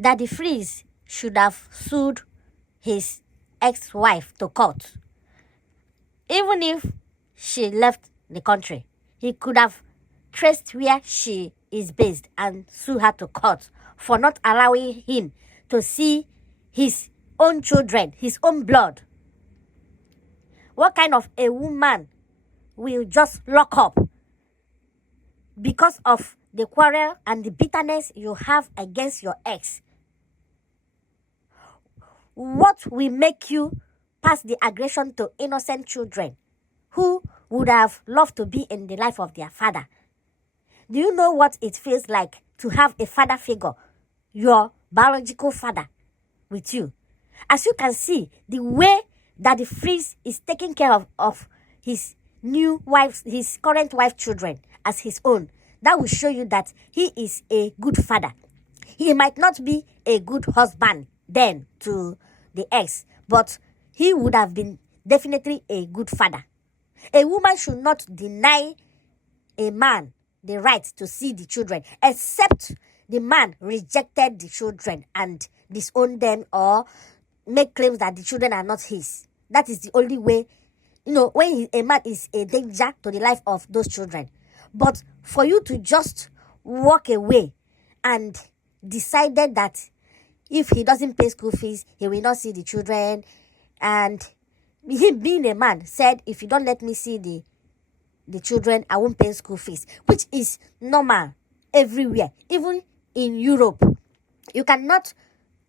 Daddy Freeze should have sued his ex-wife to court. Even if she left the country, he could have traced where she is based and sue her to court for not allowing him to see his own children, his own blood. What kind of a woman will just lock up because of the quarrel and the bitterness you have against your ex? What will make you pass the aggression to innocent children who would have loved to be in the life of their father? Do you know what it feels like to have a father figure, your biological father, with you? As you can see, the way that the Freeze is taking care of his new wife, his current wife children as his own, that will show you that he is a good father. He might not be a good husband then to the ex, but he would have been definitely a good father. A woman should not deny a man the right to see the children, except the man rejected the children and disowned them or make claims that the children are not his. That is the only way, when a man is a danger to the life of those children. But for you to just walk away and decided that if he doesn't pay school fees, he will not see the children, and him being a man said, if you don't let me see the children, I won't pay school fees, which is normal everywhere. Even in Europe, you cannot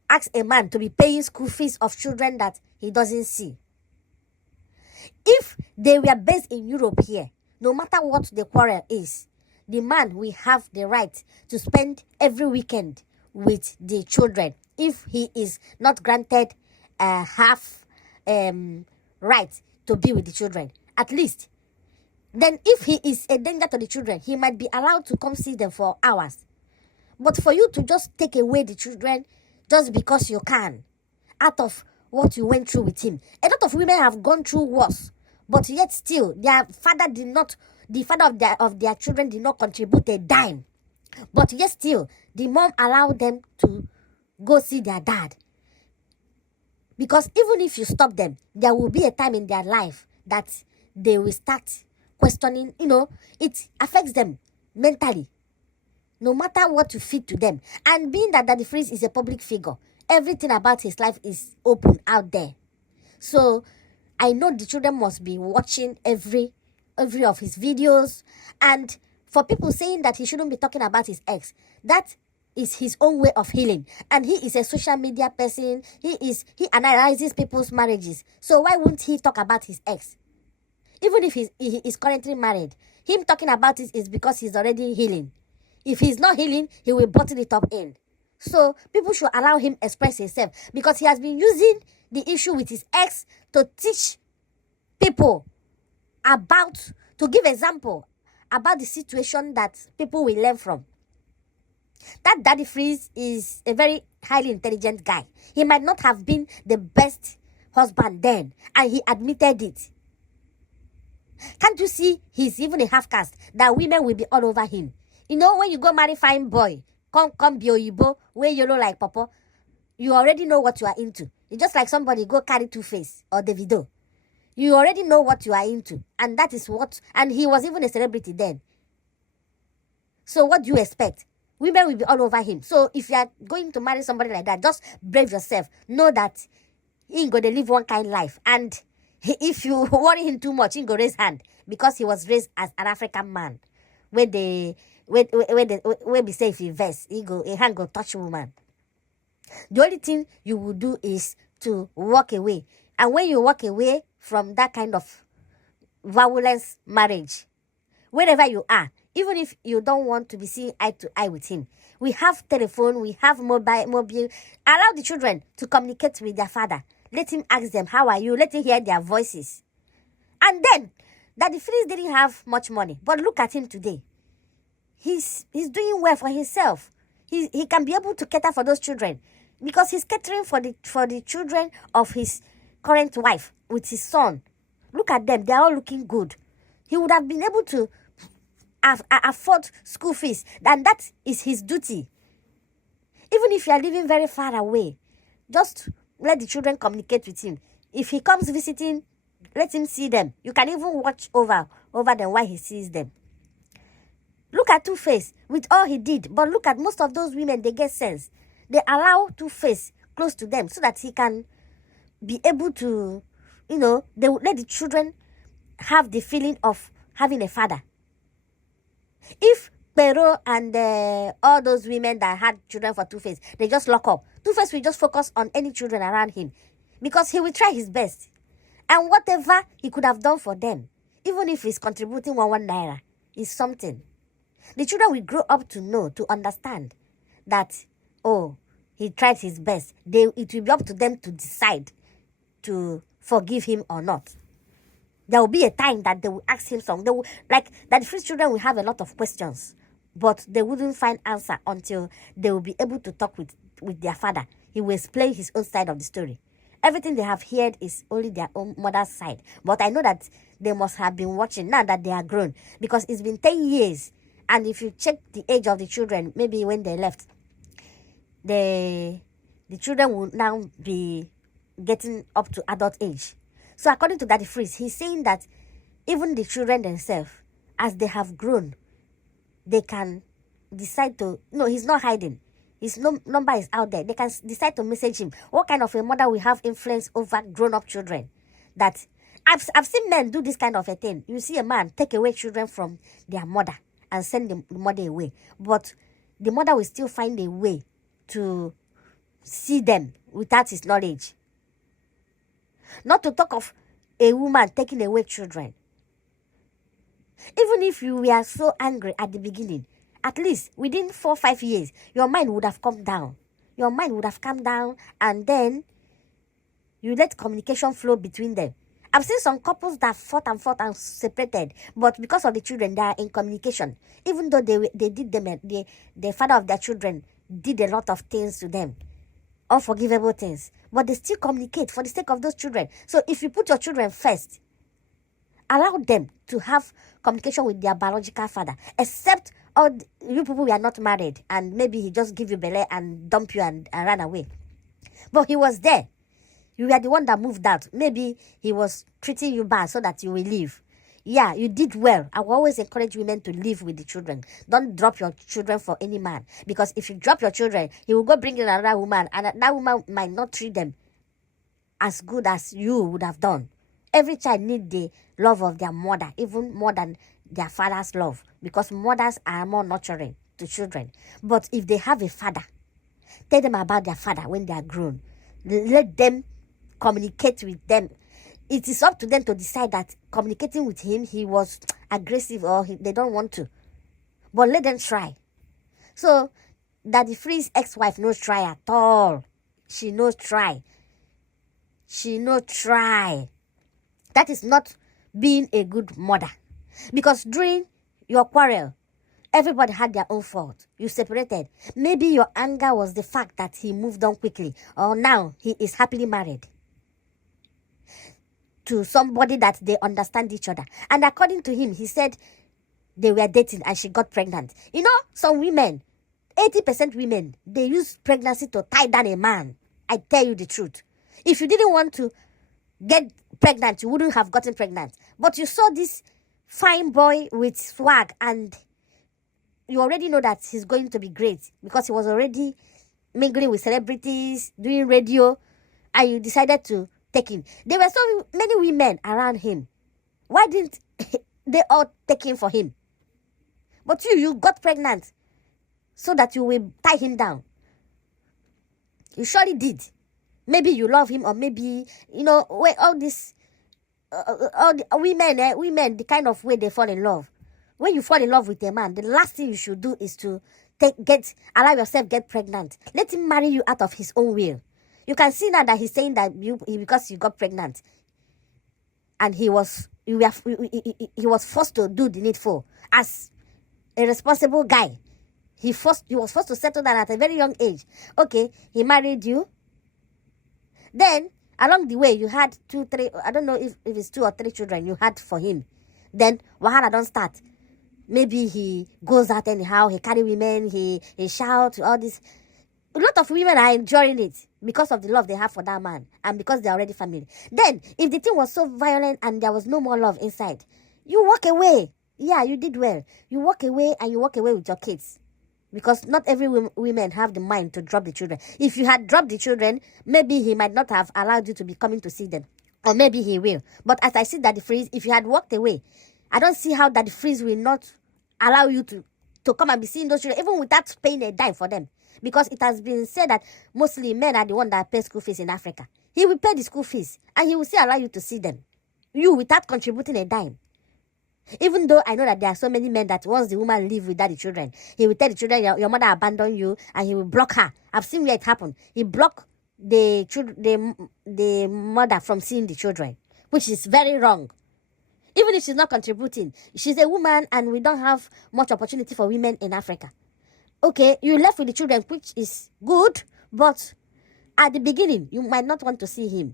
ask a man to be paying school fees of children that he doesn't see. If they were based in Europe here, no matter what the quarrel is, the man will have the right to spend every weekend with the children if he is not granted a half right to be with the children, at least. Then if he is a danger to the children, he might be allowed to come see them for hours. But for you to just take away the children just because you can, out of what you went through with him. A lot of women have gone through worse, but yet still the father of their children did not contribute a dime. But yet still, the mom allowed them to go see their dad. Because even if you stop them, there will be a time in their life that they will start questioning, it affects them mentally, no matter what you feed to them. And being that Daddy Freeze is a public figure, everything about his life is open out there. So I know the children must be watching every of his videos. And for people saying that he shouldn't be talking about his ex, that is his own way of healing. And he is a social media person. He analyzes people's marriages. So why won't he talk about his ex? Even if he is currently married, him talking about it is because he's already healing. If he's not healing, he will bottle it up in. So people should allow him express himself, because he has been using the issue with his ex to teach people to give example about the situation that people will learn from. That Daddy Freeze is a very highly intelligent guy. He might not have been the best husband then, and he admitted it. Can't you see he's even a half caste, that women will be all over him? When you go marry fine boy, come be Oyibo, wear yellow like Papa, you already know what you are into. It's just like somebody go carry Two-Face or Davido. You already know what you are into. And that is and he was even a celebrity then. So what do you expect? Women will be all over him. So if you are going to marry somebody like that, just brave yourself. Know that he ain't going to live one kind life. And if you worry him too much, he go raise hand, because he was raised as an African man. When we say if he vex, he hand go touch woman. The only thing you will do is to walk away. And when you walk away from that kind of violence marriage, wherever you are, even if you don't want to be seen eye to eye with him, we have telephone, we have mobile. Allow the children to communicate with their father. Let him ask them, how are you? Let him hear their voices. And then, Daddy Freeze didn't have much money, but look at him today. He's doing well for himself. He can be able to cater for those children, because he's catering for the children of his current wife with his son. Look at them, they're all looking good. He would have been able to afford school fees, and that is his duty. Even if you are living very far away, just let the children communicate with him. If he comes visiting, let him see them. You can even watch over them while he sees them. Look at Two-Face with all he did. But look at most of those women, they get sense. They allow Two-Face close to them so that he can be able to, they would let the children have the feeling of having a father. If Pero and all those women that had children for Two-Face, they just lock up. Two-Face will just focus on any children around him because he will try his best. And whatever he could have done for them, even if he's contributing one naira, is something. The children will grow up to know, to understand that, oh, he tried his best. It will be up to them to decide to forgive him or not. There will be a time that they will ask him something. They will, that the first children will have a lot of questions, but they wouldn't find answer until they will be able to talk with their father. He will explain his own side of the story. Everything they have heard is only their own mother's side. But I know that they must have been watching now that they are grown, because it's been 10 years. And if you check the age of the children, maybe when they left, the children will now be getting up to adult age. So according to Daddy Freeze, he's saying that even the children themselves, as they have grown, they can decide to, he's not hiding. His number is out there. They can decide to message him. What kind of a mother will have influence over grown-up children? That I've seen men do this kind of a thing. You see a man take away children from their mother and send the mother away. But the mother will still find a way to see them without his knowledge. Not to talk of a woman taking away children. Even if you were so angry at the beginning, at least within 4 or 5 years, your mind would have come down. Your mind would have come down, and then you let communication flow between them. I've seen some couples that fought and separated, but because of the children, they are in communication. Even though they did them, the father of their children did a lot of things to them, unforgivable things, but they still communicate for the sake of those children. So if you put your children first, allow them to have communication with their biological father, except all you people who are not married, and maybe he just give you belly and dump you and run away. But he was there. You were the one that moved out. Maybe he was treating you bad so that you will leave. Yeah, you did well. I will always encourage women to live with the children. Don't drop your children for any man. Because if you drop your children, he will go bring in another woman, and that woman might not treat them as good as you would have done. Every child needs the love of their mother, even more than their father's love, because mothers are more nurturing to children. But if they have a father, tell them about their father when they are grown. Let them communicate with them. It is up to them to decide that communicating with him, he was aggressive or they don't want to. But let them try. So, Daddy Free's ex-wife knows try at all. She knows try. She knows try. That is not being a good mother. Because during your quarrel, everybody had their own fault. You separated. Maybe your anger was the fact that he moved on quickly, or now he is happily married to somebody that they understand each other. And according to him, he said they were dating and she got pregnant. You know, some women, 80% women, they use pregnancy to tie down a man. I tell you the truth. If you didn't want to get pregnant, you wouldn't have gotten pregnant. But you saw this fine boy with swag, and you already know that he's going to be great because he was already mingling with celebrities, doing radio, and you decided to take him. There were so many women around him. Why didn't they all take him for him? But you got pregnant so that you will tie him down. You surely did. Maybe you love him, or maybe, when all this, all the women, the kind of way they fall in love. When you fall in love with a man, the last thing you should do is to allow yourself get pregnant. Let him marry you out of his own will. You can see now that he's saying that because you got pregnant, and he was forced to do the needful as a responsible guy. He was forced to settle down at a very young age. Okay, he married you. Then along the way, you had 2, 3. I don't know if it's 2 or 3 children you had for him. Then wahala don't start. Maybe he goes out anyhow. He carry women. He shout all this. A lot of women are enjoying it because of the love they have for that man and because they're already family. Then, if the thing was so violent and there was no more love inside, you walk away. Yeah, you did well. You walk away and you walk away with your kids. Because not every women have the mind to drop the children. If you had dropped the children, maybe he might not have allowed you to be coming to see them. Or maybe he will. But as I see Daddy Freeze, if you had walked away, I don't see how Daddy Freeze will not allow you to come and be seeing those children, even without paying a dime for them. Because it has been said that mostly men are the one that pay school fees in Africa. He will pay the school fees and he will still allow you to see them. You without contributing a dime. Even though I know that there are so many men that once the woman leave without the children, he will tell the children, your mother abandoned you, and he will block her. I've seen where it happened. He blocked the mother from seeing the children, which is very wrong. Even if she's not contributing, she's a woman and we don't have much opportunity for women in Africa. Okay, you left with the children, which is good, but at the beginning, you might not want to see him.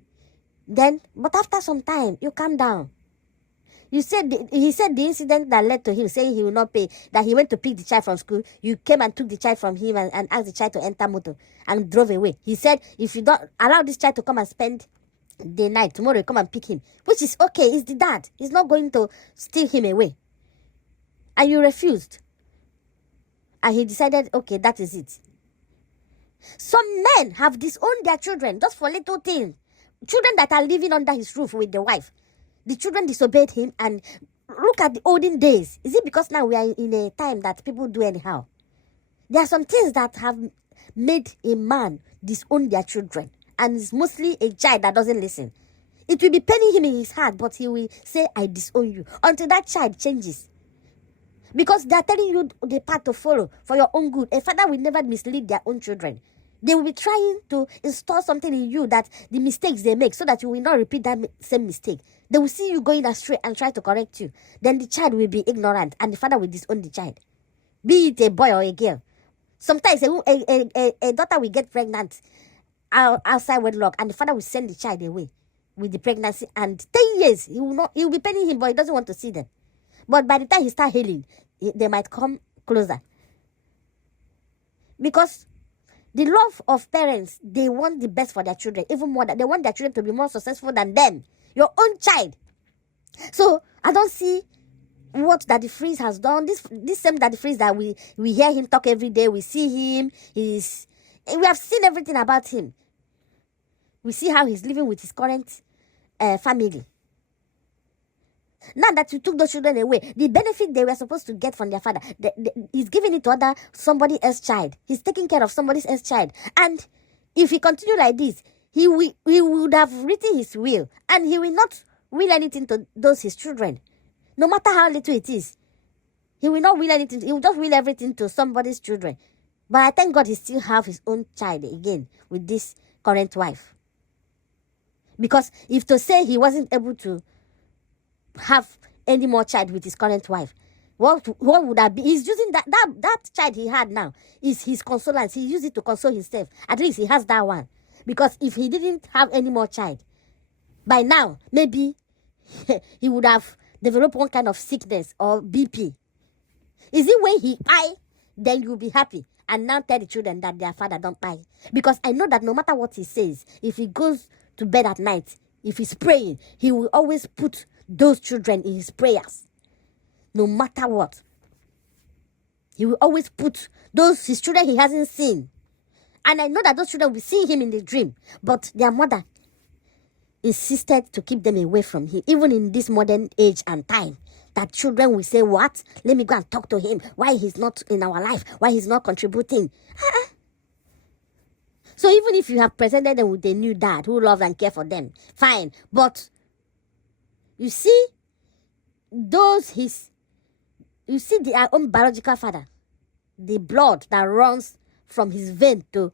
Then, but after some time, you calm down. He said the incident that led to him saying he will not pay, that he went to pick the child from school. You came and took the child from him and asked the child to enter motor and drove away. He said, if you don't allow this child to come and spend the night, tomorrow you come and pick him, which is okay. He's the dad. He's not going to steal him away. And you refused. And he decided, okay, that is it. Some men have disowned their children just for little things. Children that are living under his roof with the wife. The children disobeyed him, and look at the olden days. Is it because now we are in a time that people do anyhow? There are some things that have made a man disown their children, and it's mostly a child that doesn't listen. It will be paining him in his heart, but he will say, I disown you, until that child changes. Because they are telling you the path to follow for your own good. A father will never mislead their own children. They will be trying to install something in you that the mistakes they make so that you will not repeat that same mistake. They will see you going astray and try to correct you. Then the child will be ignorant and the father will disown the child. Be it a boy or a girl. Sometimes a daughter will get pregnant outside wedlock and the father will send the child away with the pregnancy. And 10 years, he will be paining him, but he doesn't want to see them. But by the time he starts healing, they might come closer. Because the love of parents, they want the best for their children, even more than they want their children to be more successful than them, your own child. So I don't see what Daddy Freeze has done. This same Daddy Freeze that we hear him talk every day, we see him, we have seen everything about him. We see how he's living with his current family. Now that you took those children away, the benefit they were supposed to get from their father, he's giving it to somebody else's child. He's taking care of somebody else's child. And if he continue like this, he would have written his will. And he will not will anything to those his children. No matter how little it is. He will not will anything. He will just will everything to somebody's children. But I thank God he still have his own child again with this current wife. Because if to say he wasn't able to have any more child with his current wife, what would that be? He's using that child he had now is his consolence. He used it to console himself. At least he has that one. Because if he didn't have any more child, by now maybe he would have developed one kind of sickness or BP. Is it when he die, then you'll be happy and now tell the children that their father don't die? Because I know that no matter what he says, if he goes to bed at night, if he's praying, he will always put those children in his prayers. No matter what. He will always put his children he hasn't seen. And I know that those children will see him in the dream. But their mother insisted to keep them away from him. Even in this modern age and time. That children will say, what? Let me go and talk to him. Why he's not in our life? Why he's not contributing? So even if you have presented them with a new dad who loves and cares for them, fine. But you see, their own biological father, the blood that runs from his vein to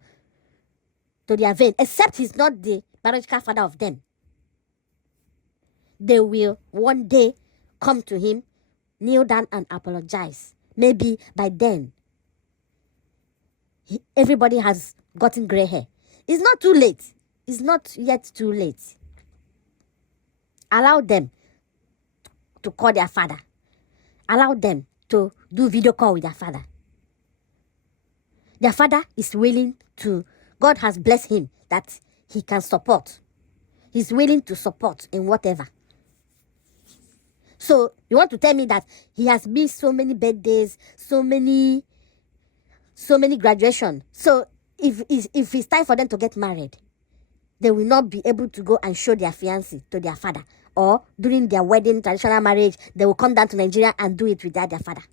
their vein, except he's not the biological father of them. They will one day come to him, kneel down and apologize. Maybe by then, everybody has gotten gray hair. It's not too late. It's not yet too late. Allow them to call their father. Allow them to do video call with their father. Their father is willing to, God has blessed him that he can support. He's willing to support in whatever. So you want to tell me that he has missed so many birthdays, so many graduation. So if it's time for them to get married, they will not be able to go and show their fiancé to their father. Or during their wedding, traditional marriage, they will come down to Nigeria and do it without their father.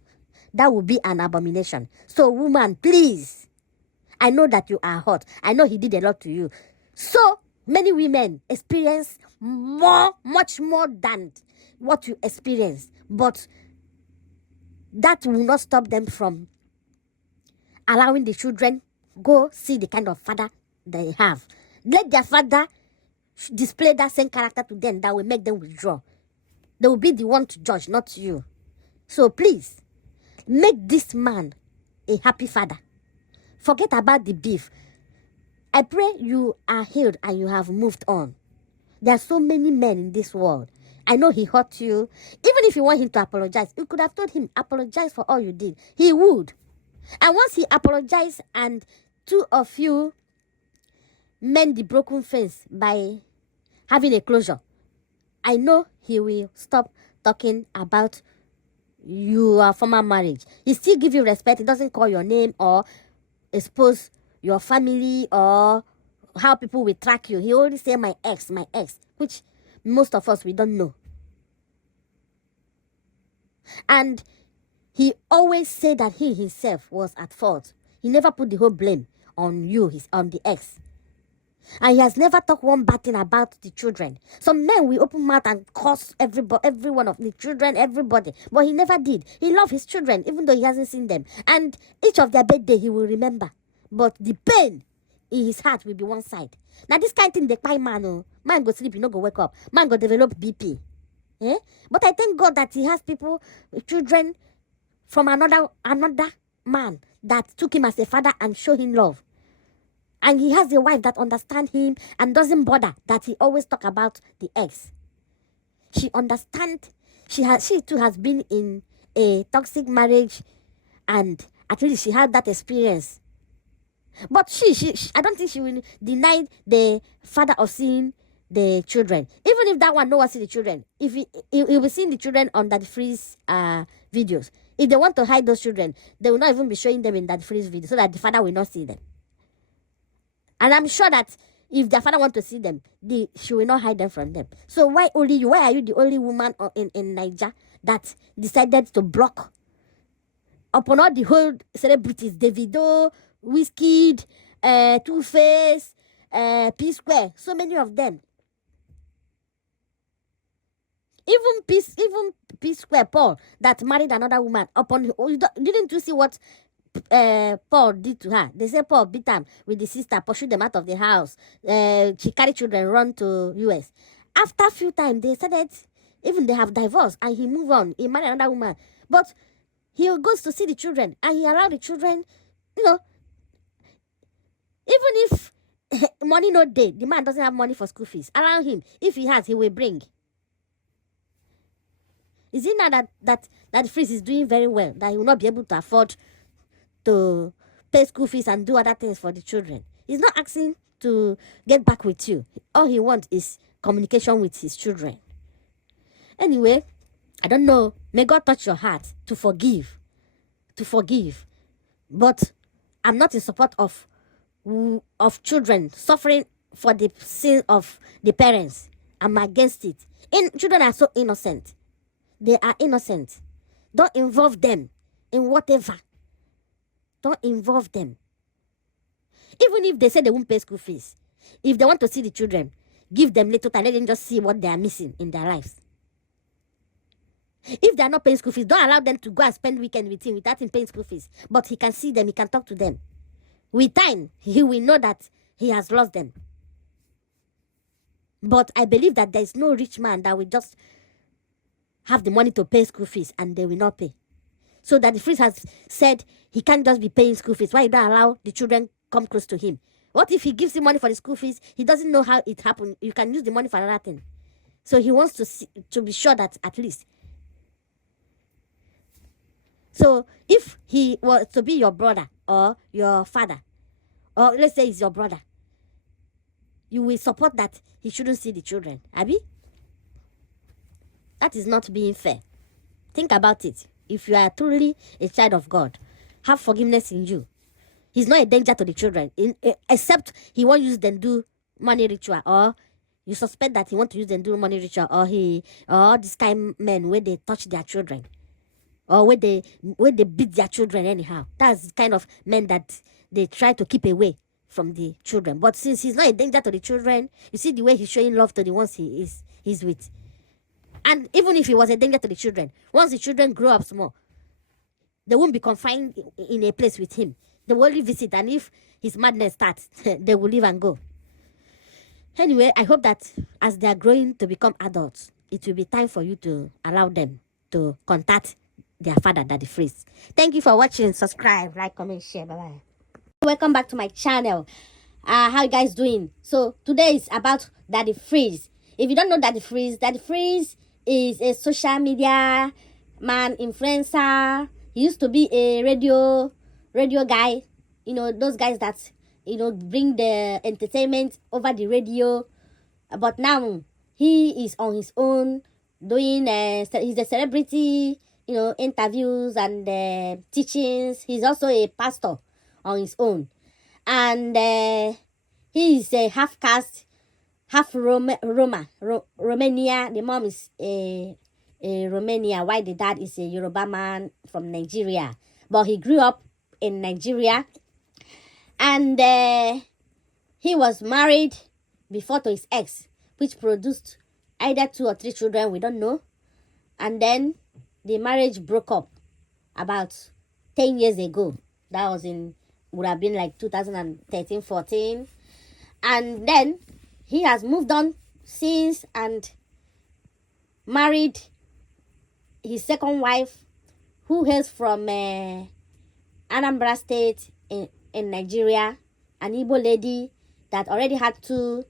That would be an abomination. So woman, please. I know that you are hot. I know he did a lot to you. So many women experience much more than what you experience. But that will not stop them from allowing the children go see the kind of father they have. Let their father display that same character to them that will make them withdraw. They will be the one to judge, not you. So please, make this man a happy father. Forget about the beef. I pray you are healed and you have moved on. There are so many men in this world. I know he hurt you. Even if you want him to apologize, you could have told him, apologize for all you did. He would. And once he apologized and two of you mend the broken fence by having a closure, I know he will stop talking about your former marriage. He still give you respect. He doesn't call your name or expose your family or how people will track you. He only say my ex, which most of us, we don't know. And he always said that he himself was at fault. He never put the whole blame on you, on the ex. And he has never talked one bad thing about the children. Some men will open mouth and curse every one of the children, everybody. But he never did. He loved his children, even though he hasn't seen them. And each of their birthday, he will remember. But the pain in his heart will be one side. Now, this kind of thing, they buy man, oh. Man go sleep, you no go wake up. Man go develop BP. Eh? But I thank God that he has people, children from another man that took him as a father and show him love. And he has a wife that understands him and doesn't bother that he always talk about the ex. She understands. She too has been in a toxic marriage, and at least she had that experience. But she I don't think she will deny the father of seeing the children. Even if that one no one see the children, if he will be seeing the children on that freeze videos. If they want to hide those children, they will not even be showing them in that freeze video so that the father will not see them. And I'm sure that if their father want to see them, she will not hide them from them. So why only you? Why are you the only woman in Niger that decided to block upon all the whole celebrities, Davido, Wizkid, Two-Face, P-Square, so many of them. Even P-Square Paul that married another woman didn't you see what Paul did to her? They say Paul beat him with the sister, pursued them out of the house. She carried children, run to US. After a few times, they started, even they have divorced, and he moved on. He married another woman. But he goes to see the children, and he allowed the children, even if money not there, the man doesn't have money for school fees. Allow him. If he has, he will bring. Is it now that the freeze is doing very well, that he will not be able to afford to pay school fees and do other things for the children? He's not asking to get back with you. All he wants is communication with his children. Anyway, I don't know. May God touch your heart to forgive. But I'm not in support of children suffering for the sin of the parents. I'm against it. Children are so innocent. They are innocent. Don't involve them in whatever. Don't involve them. Even if they say they won't pay school fees, if they want to see the children, give them little time. Let them just see what they are missing in their lives. If they are not paying school fees, don't allow them to go and spend weekend with him without him paying school fees. But he can see them, he can talk to them. With time, he will know that he has lost them. But I believe that there is no rich man that will just have the money to pay school fees and they will not pay. So that the priest has said he can't just be paying school fees. Why you don't allow the children come close to him? What if he gives you money for the school fees? He doesn't know how it happened. You can use the money for another thing. So he wants to be sure that at least. So if he was to be your brother or your father, or let's say he's your brother, you will support that he shouldn't see the children. Abi? That is not being fair. Think about it. If you are truly a child of God, have forgiveness in you. He's not a danger to the children, except he won't use them do money ritual, or you suspect that he want to use them do money ritual, or this kind men where they touch their children, or where they beat their children anyhow. That's the kind of men that they try to keep away from the children. But since he's not a danger to the children, you see the way he's showing love to the ones he's with. And even if he was a danger to the children, once the children grow up small, they won't be confined in a place with him. They will only visit, and if his madness starts, they will leave and go. Anyway, I hope that as they are growing to become adults, it will be time for you to allow them to contact their father, Daddy Freeze. Thank you for watching. Subscribe, like, comment, share. Bye-bye. Welcome back to my channel. How you guys doing? So today is about Daddy Freeze. If you don't know Daddy Freeze is a social media man, influencer. He used to be a radio guy. You know, those guys that, you know, bring the entertainment over the radio. But now he is on his own, doing he's a celebrity, you know, interviews and teachings. He's also a pastor on his own. And he is a half caste, half Romania. The mom is a Romania, while the dad is a Yoruba man from Nigeria. But he grew up in Nigeria, and he was married before to his ex, which produced either 2 or 3 children, we don't know. And then the marriage broke up about 10 years ago. That was would have been like 2013, 14. And then he has moved on since and married his second wife, who hails from Anambra State in Nigeria, an Igbo lady that already had 2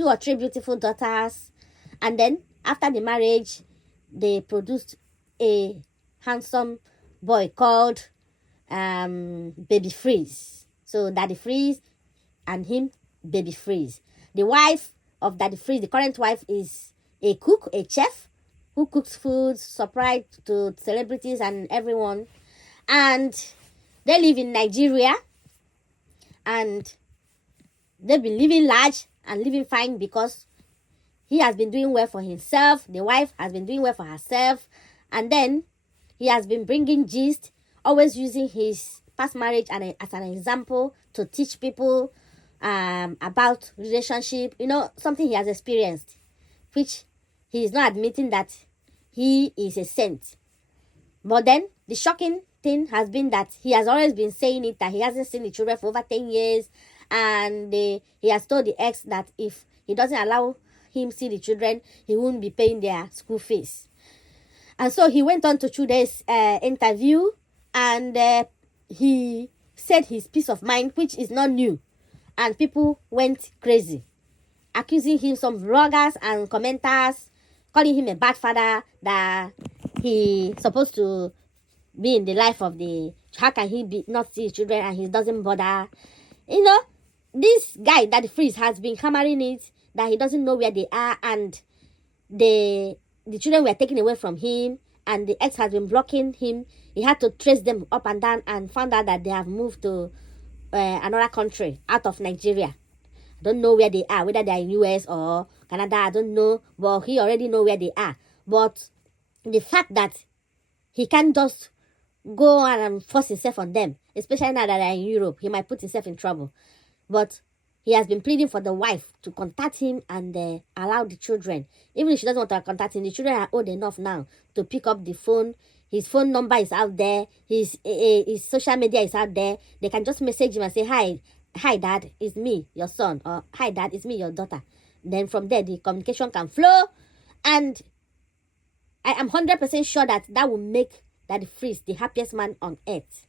or 3 beautiful daughters. And then after the marriage, they produced a handsome boy called Baby Freeze. So Daddy Freeze and him, Baby Freeze. The wife of Daddy Freeze, the current wife, is a cook, a chef, who cooks food, supplied to celebrities and everyone. And they live in Nigeria, and they've been living large and living fine because he has been doing well for himself. The wife has been doing well for herself. And then he has been bringing gist, always using his past marriage as an example to teach people about relationship. You know, something he has experienced, which he is not admitting that he is a saint. But then the shocking thing has been that he has always been saying it, that he hasn't seen the children for over 10 years. And he has told the ex that if he doesn't allow him see the children, he won't be paying their school fees. And so he went on to today's interview, and he said his peace of mind, which is not new. And people went crazy, accusing him, some vloggers and commenters, calling him a bad father, that he supposed to be in the life of the... How can he not see his children and he doesn't bother? You know, this guy, Daddy Freeze, has been hammering it, that he doesn't know where they are, and the children were taken away from him, and the ex has been blocking him. He had to trace them up and down and found out that they have moved to another country out of Nigeria. I don't know where they are, whether they are in US or Canada, I don't know, but he already know where they are. But the fact that he can't just go and force himself on them, especially now that they're in Europe, he might put himself in trouble. But he has been pleading for the wife to contact him and allow the children. Even if she doesn't want to contact him, the children are old enough now to pick up the phone. His phone number is out there. His social media is out there. They can just message him and say, hi dad, it's me, your son. Or hi dad, it's me, your daughter. Then from there, the communication can flow. And I am 100% sure that will make Daddy Freeze the happiest man on earth.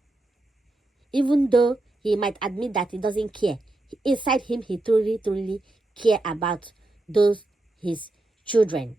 Even though he might admit that he doesn't care, inside him, he truly care about his children.